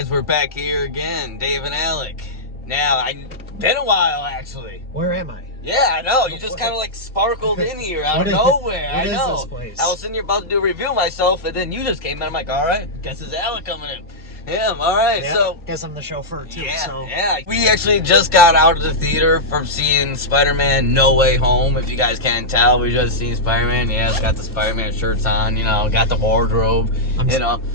guys, we're back here again, Dave and Alec. Now, been a while actually. Where am I? Yeah, I know. You just kind of like sparkled in here out of nowhere. What I know. is this place? I was sitting here about to do a review myself, and then you just came in. I'm like, all right, guess it's Alec coming in. Yeah, all right. Yeah, so guess I'm the chauffeur too. Yeah, so. yeah. We actually just got out of the theater from seeing Spider-Man No Way Home. If you guys can't tell, we just seen Spider-Man. Yeah, it's got the Spider-Man shirts on. You know, got the wardrobe. I'm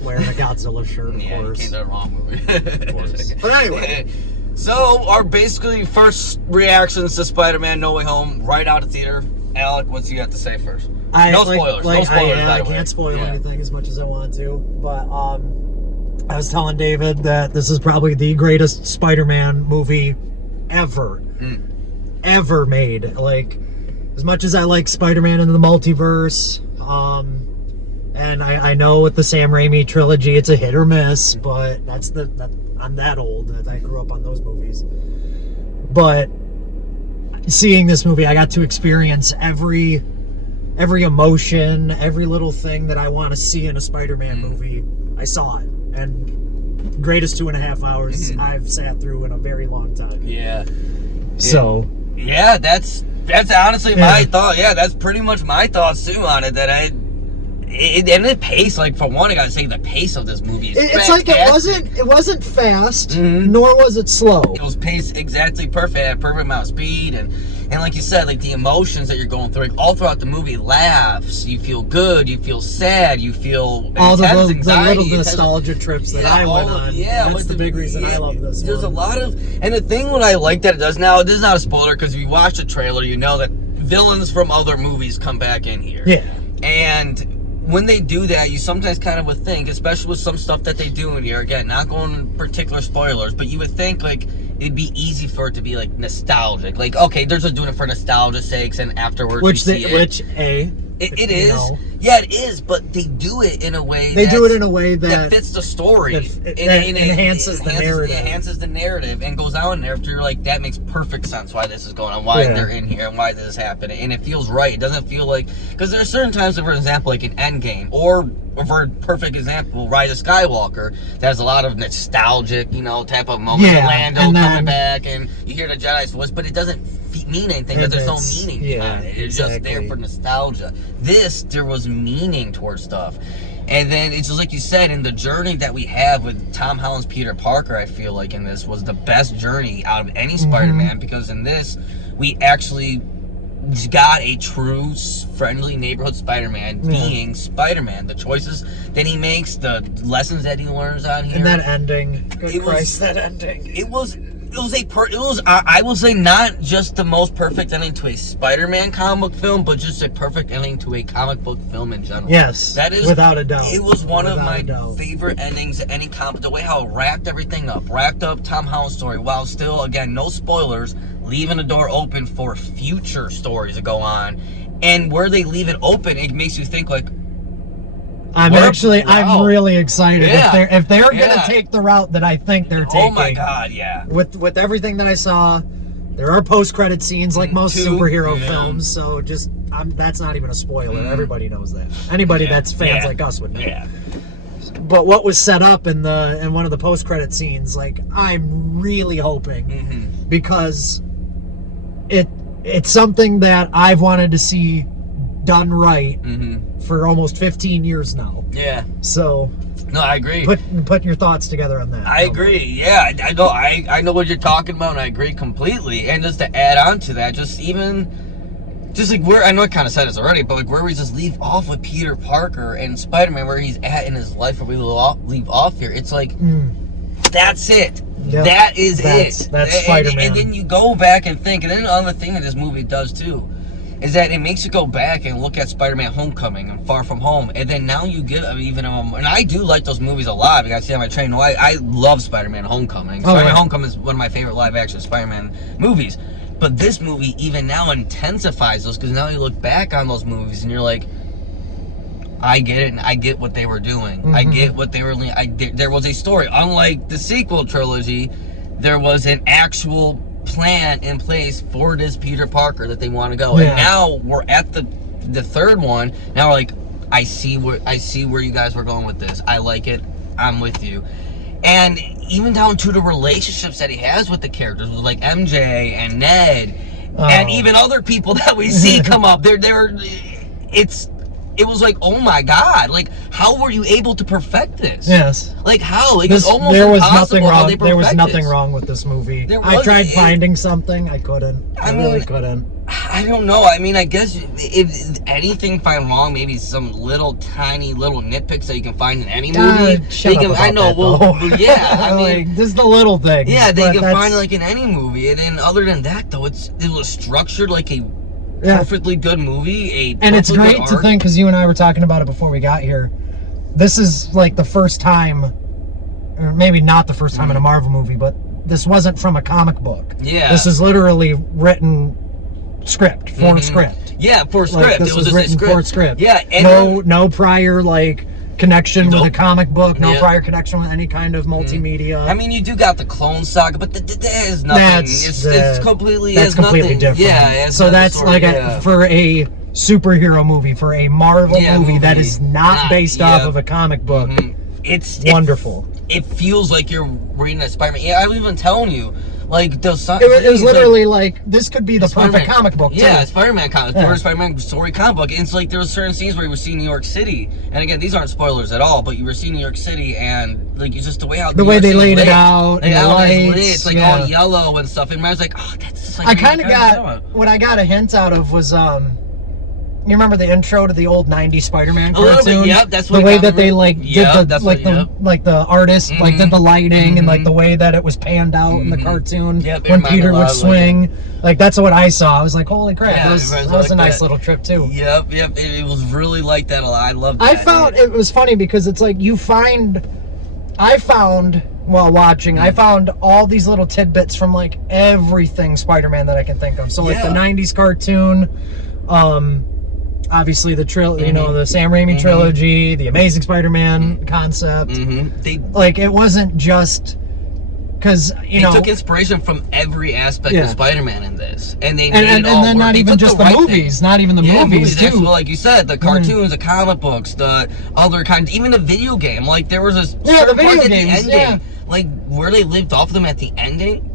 wearing a Godzilla shirt, of yeah, course. you came to the wrong movie. Of course. But anyway. So, our basically first reactions to Spider-Man No Way Home right out of theater. Alec, what's you got to say first? No spoilers. No spoilers, by the way. I can't spoil anything as much as I want to, but I was telling David that this is probably the greatest Spider-Man movie ever. Ever made. Like, as much as I like Spider-Man in the multiverse, and I know with the Sam Raimi trilogy it's a hit or miss, but I'm that old that I grew up on those movies. But seeing this movie, I got to experience every emotion, every little thing that I want to see in a Spider-Man movie. I saw it, and greatest 2.5 hours I've sat through in a very long time. Yeah. So. Yeah, that's honestly my thought. Yeah, that's pretty much my thoughts too on it. That the pace, like, for one, I gotta say the pace of this movie is it's like it wasn't fast, nor was it slow. It was paced exactly perfect, at a perfect amount of speed, and like you said, like the emotions that you're going through, like, all throughout the movie, laughs, you feel good, you feel sad, you feel all the anxiety, little nostalgia trips that I went on. Yeah, that's the big reason I love this. There's a lot of, and the thing what I like that it does now, this is not a spoiler because if you watch the trailer, you know that villains from other movies come back in here. Yeah, and when they do that, you sometimes kind of would think, especially with some stuff that they do in here, again, not going particular spoilers, but you would think, like, it'd be easy for it to be, like, nostalgic. Like, okay, they're just doing it for nostalgia's sakes, and afterwards it is. Know. Yeah, it is, but they do it in a way that fits the story. That enhances the narrative. It enhances the narrative and goes on there after you're like, that makes perfect sense why this is going on, why they're in here, and why this is happening. And it feels right. It doesn't feel like, because there are certain times, for example, like in Endgame, or for a perfect example, Rise of Skywalker, that has a lot of nostalgic, type of moments. Lando coming back, and you hear the Jedi's voice, but it doesn't mean anything because there's no meaning behind it. It's just there for nostalgia. There was meaning towards stuff. And then it's just like you said, in the journey that we have with Tom Holland's Peter Parker, I feel like in this was the best journey out of any Spider-Man, because in this, we actually got a true friendly neighborhood Spider-Man being Spider-Man. The choices that he makes, the lessons that he learns on here. And that ending. Good Christ, that ending. It was I will say, not just the most perfect ending to a Spider-Man comic book film, but just a perfect ending to a comic book film in general. Yes, that is without a doubt. It was one of my favorite endings to any comic. The way how it wrapped everything up, wrapped up Tom Holland's story, while still, again, no spoilers, leaving the door open for future stories to go on. And where they leave it open, it makes you think, like, I'm really excited if they're gonna take the route that I think they're taking. Oh my God, yeah. With everything that I saw, there are post-credit scenes like most superhero films, so just that's not even a spoiler. Everybody knows that. Anybody that's fans like us would know. Yeah. But what was set up in one of the post-credit scenes, like, I'm really hoping, because it's something that I've wanted to see done right for almost 15 years now. Yeah. So. No, I agree. Put your thoughts together on that. I agree. Yeah, I know what you're talking about, and I agree completely. And just to add on to that, just like where, I know I kind of said this already, but like where we just leave off with Peter Parker and Spider-Man, where he's at in his life, where we leave off here, it's like, that's it. Yep. That is it. That's Spider-Man. And then you go back and think, and then another thing that this movie does too, is that it makes you go back and look at Spider-Man Homecoming and Far From Home, and then now you get and I do like those movies a lot. You guys see on my train. I love Spider-Man Homecoming. Spider-Man Homecoming is one of my favorite live-action Spider-Man movies. But this movie even now intensifies those, because now you look back on those movies and you're like, I get it, and I get what they were doing. I get what they were. There was a story. Unlike the sequel trilogy, there was an actual plan in place for this Peter Parker that they want to go. And now we're at the third one. Now we're like, I see where you guys were going with this. I like it. I'm with you. And even down to the relationships that he has with the characters, with like MJ and Ned, and even other people that we see come up. It was like, oh my God, like, how were you able to perfect this? Yes. Like, how? Like, it's almost there was impossible nothing how wrong. they There was perfect nothing this. wrong with this movie. I tried finding something. I couldn't. I really couldn't. I don't know. I mean, I guess if anything find wrong, maybe some little tiny little nitpicks that you can find in any movie. Shut up about I know. that, Well, yeah. I mean, like, just the little things. yeah, they can find it like in any movie. And then other than that, though, it was structured like a perfectly good movie. And it's great to think, because you and I were talking about it before we got here. This is like the first time, or maybe not the first time in a Marvel movie, but this wasn't from a comic book. Yeah. This is literally written script for script. Yeah, for script. Like, this it was just written for script. Yeah. And no prior like connection with a comic book. No Yeah. prior connection with any kind of multimedia. I mean, you do got the Clone Saga, but that is nothing. It's completely different. Yeah. So that's story, like for a superhero movie, for a Marvel movie that is not based off of a comic book. It's wonderful. It feels like you're reading a Spider-Man. Yeah, I was even telling you, like those. It was literally like this could be the perfect comic book. Yeah, too. Spider-Man comic, first Spider-Man story comic book. And it's like there were certain scenes where you were seeing New York City, and again, these aren't spoilers at all, but you were seeing New York City, and like it's just the way how the way they laid it out, and the lights, it's like all yellow and stuff. And I was like, oh, that's just like. I kind of got what I got a hint out of was you remember the intro to the old '90s Spider-Man cartoon? Yep, that's what the way that they like did the artist like did the lighting and like the way that it was panned out in the cartoon when Peter would swing. Like that's what I saw. I was like, holy crap, that was a nice little trip too. Yep. It was really like that a lot. I loved that. I found it was funny because it's like I found while watching, I found all these little tidbits from like everything Spider-Man that I can think of. So like the '90s cartoon, obviously the the Sam Raimi trilogy, the Amazing Spider-Man concept. Like it wasn't just because they took inspiration from every aspect of Spider-Man in this, and they made and then not even just the movies, not even the movies too. Well, like you said, the cartoons, the comic books, the other kinds, even the video game. Like there was the video games, like where they lived off them at the ending.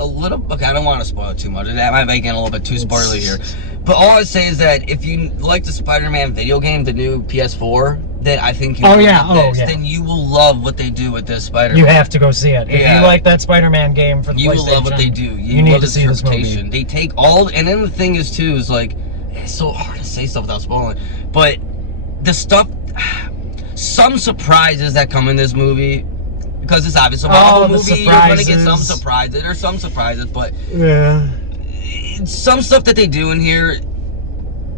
A little. Okay, I don't want to spoil it too much. That might make it a little bit too spoilery here. But all I say is that if you like the Spider-Man video game, the new PS4, then I think you will love this. Then you will love what they do with this Spider-Man. You have to go see it. If you like that Spider-Man game for the PlayStation, you will love what they do. You need to see this movie. They take all, and then the thing is too is like it's so hard to say stuff without spoiling. But the stuff, some surprises that come in this movie. Because it's obvious a Marvel movie, you're gonna get some surprises. There's some surprises, but some stuff that they do in here,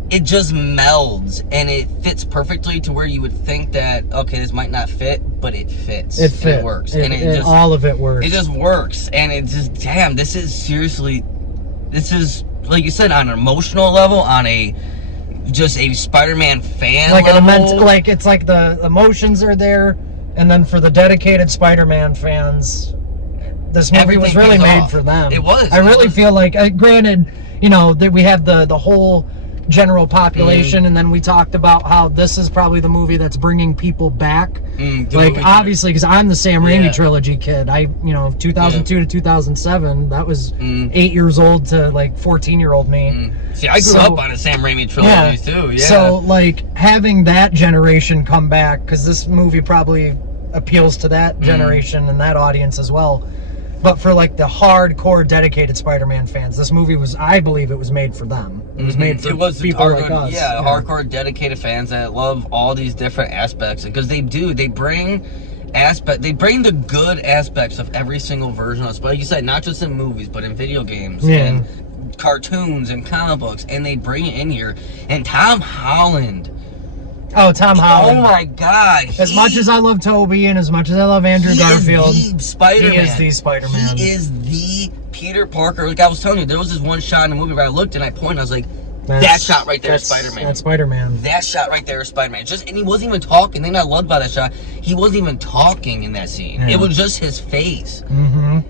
it just melds and it fits perfectly to where you would think that okay, this might not fit, but it fits. It fits. It works, and it just all of it works. It just works, and it's just damn. This is like you said on an emotional level, on a Spider-Man fan level. Like it's like the emotions are there. And then for the dedicated Spider-Man fans, this movie was really made for them. It was. I really feel like, granted, that we have the whole general population, and then we talked about how this is probably the movie that's bringing people back. Like, obviously, because I'm the Sam Raimi trilogy kid. 2002 to 2007, that was 8 years old to, like, 14-year-old me. See, I grew up on a Sam Raimi trilogy, too. Yeah. So, like, having that generation come back, because this movie probably appeals to that generation and that audience as well. But for like the hardcore dedicated Spider-Man fans, this movie I believe it was made for them. It was made for people like us. Yeah, hardcore dedicated fans that love all these different aspects. Because they bring the good aspects of every single version of Spider-Man. Like you said, not just in movies, but in video games and cartoons and comic books. And they bring it in here. And Tom Holland. Oh, Tom Holland. Oh my God. As much as I love Toby and as much as I love Andrew Garfield, he is the Spider-Man. He is the Spider-Man. He is the Peter Parker. Like I was telling you, there was this one shot in the movie where I looked and I pointed, I was like, that shot right there is Spider-Man. That's Spider-Man. That shot right there is Spider-Man. And he wasn't even talking. The thing I loved about that shot, he wasn't even talking in that scene. It was just his face. And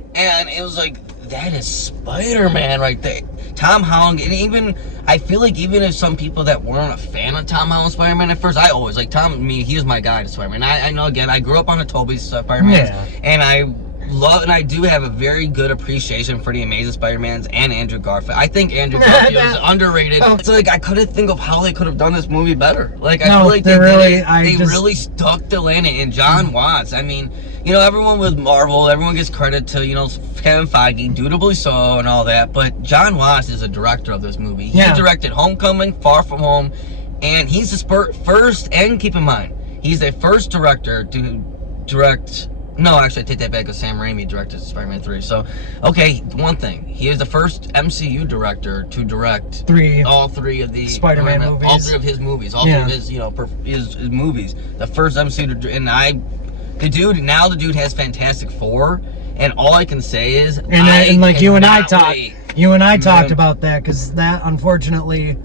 it was like, that is Spider-Man right there. Tom Holland, and I feel like even if some people that weren't a fan of Tom Holland Spider-Man at first, I always, like he was my guy to Spider-Man. I know, again, I grew up on the Tobey Spider-Man, and I love, and I do have a very good appreciation for the Amazing Spider-Mans and Andrew Garfield. I think Andrew Garfield is underrated. It's like I couldn't think of how they could have done this movie better. Like I feel like they really stuck the landing. And John Watts, I mean, you know, everyone with Marvel, everyone gets credit to, you know, Kevin Feige, dutifully so, and all that. But John Watts is a director of this movie. He directed Homecoming, Far From Home, and he's the first. And keep in mind, he's the first director to direct. No, actually, I take that back because Sam Raimi directed Spider-Man 3. So, okay, one thing. He is the first MCU director to direct all three of the Spider-Man movies. All three of his movies. All three of his, you know, his movies. The first MCU, the dude has Fantastic Four, and all I can say is, and like you and I talked about that, because that, unfortunately,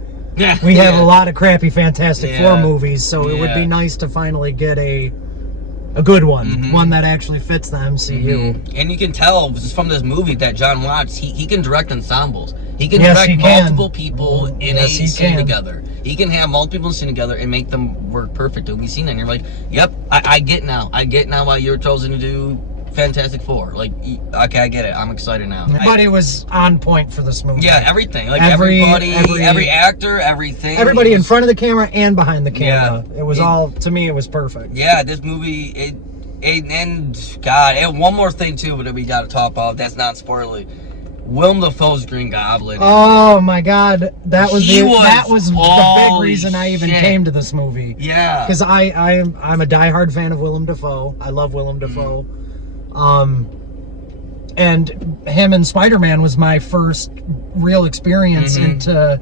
we have a lot of crappy Fantastic Four movies, so it would be nice to finally get a good one, one that actually fits the MCU. And you can tell just from this movie that John Watts, he can direct ensembles. He can direct multiple people in a scene together. He can have multiple people in a scene together and make them work perfect. And we've seen that, and you're like, yep, I get now. I get now why you're chosen to do Fantastic Four. Like, okay, I get it. I'm excited now. Everybody was on point for this movie. Yeah, everything. Like every actor, everything. Everybody in front of the camera and behind the camera. Yeah, it was all, to me, it was perfect. Yeah, this movie, and God, and one more thing too that we got to talk about. That's not spoilerly. Willem Dafoe's Green Goblin. Oh my God, that was the big reason I even came to this movie. Yeah, because I'm a diehard fan of Willem Dafoe. I love Willem Dafoe. And him in Spider-Man was my first real experience into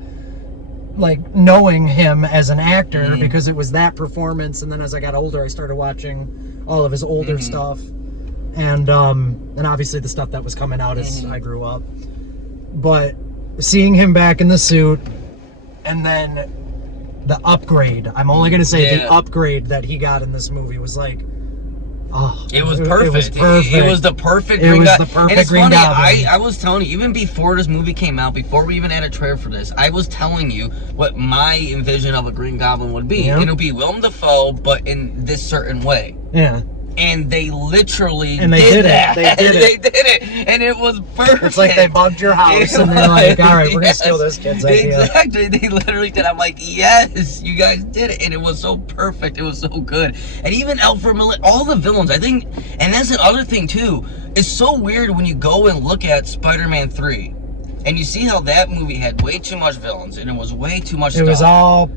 like knowing him as an actor, because it was that performance. And then as I got older, I started watching all of his older stuff, and obviously the stuff that was coming out as I grew up. But seeing him back in the suit, and then the upgrade, I'm only going to say the upgrade that he got in this movie was like, oh, it was perfect. It was perfect. It was the perfect Green Goblin. I was telling you, even before this movie came out, before we even had a trailer for this, I was telling you what my envision of a Green Goblin would be. And it would be Willem Dafoe, but in this certain way. Yeah. And they literally did that. They did it. And it was perfect. It's like they bugged your house and they're like, all right, we're going to steal this kid's idea. Exactly. They literally did. I'm like, yes, you guys did it. And it was so perfect. It was so good. And even Alfred Miller, all the villains, I think, and that's another thing too, it's so weird when you go and look at Spider-Man 3 and you see how that movie had way too much villains and it was way too much stuff. It was all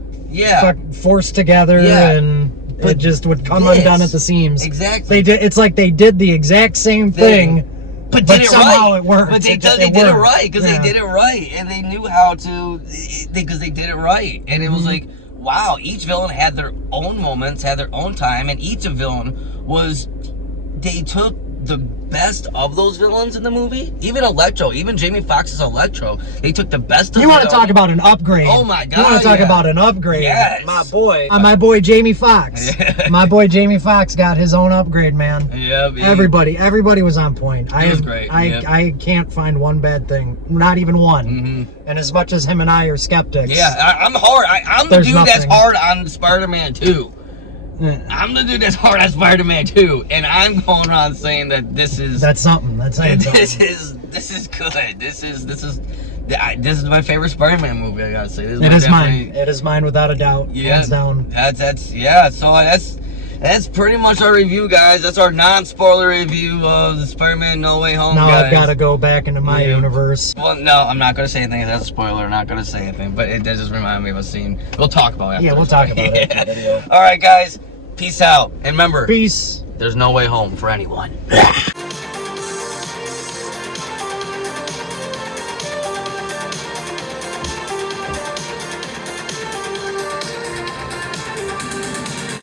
forced together and... But it just would come undone at the seams. Exactly. It's like they did the exact same thing, but somehow it worked. But they did it right, because they did it right, and they knew how to, because they did it right. And it was like, wow, each villain had their own moments, had their own time, and each villain they took the best of those villains in the movie. Even Electro, even Jamie Foxx's Electro, they took the best of them. You want to talk about an upgrade? Oh my God! You want to talk about an upgrade? Yes. My boy Jamie Foxx. My boy Jamie Foxx got his own upgrade, man. Yeah. Everybody was on point. It was great. I can't find one bad thing, not even one. And as much as him and I are skeptics, I'm hard. I'm the dude that's hard on Spider-Man 2. I'm the dude that's hard on Spider-Man 2, and I'm going around saying that that's something. This is good. This is my favorite Spider-Man movie. I gotta say, it is mine. It is mine without a doubt. Hands down. So that's pretty much our review, guys. That's our non-spoiler review of the Spider-Man No Way Home. Now guys. I've got to go back into my universe. Well, no, I'm not going to say anything. That's a spoiler. I'm not going to say anything, but it does just remind me of a scene. We'll talk about it after. Yeah, we'll talk about it. All right, guys. Peace out. And remember, peace. There's no way home for anyone.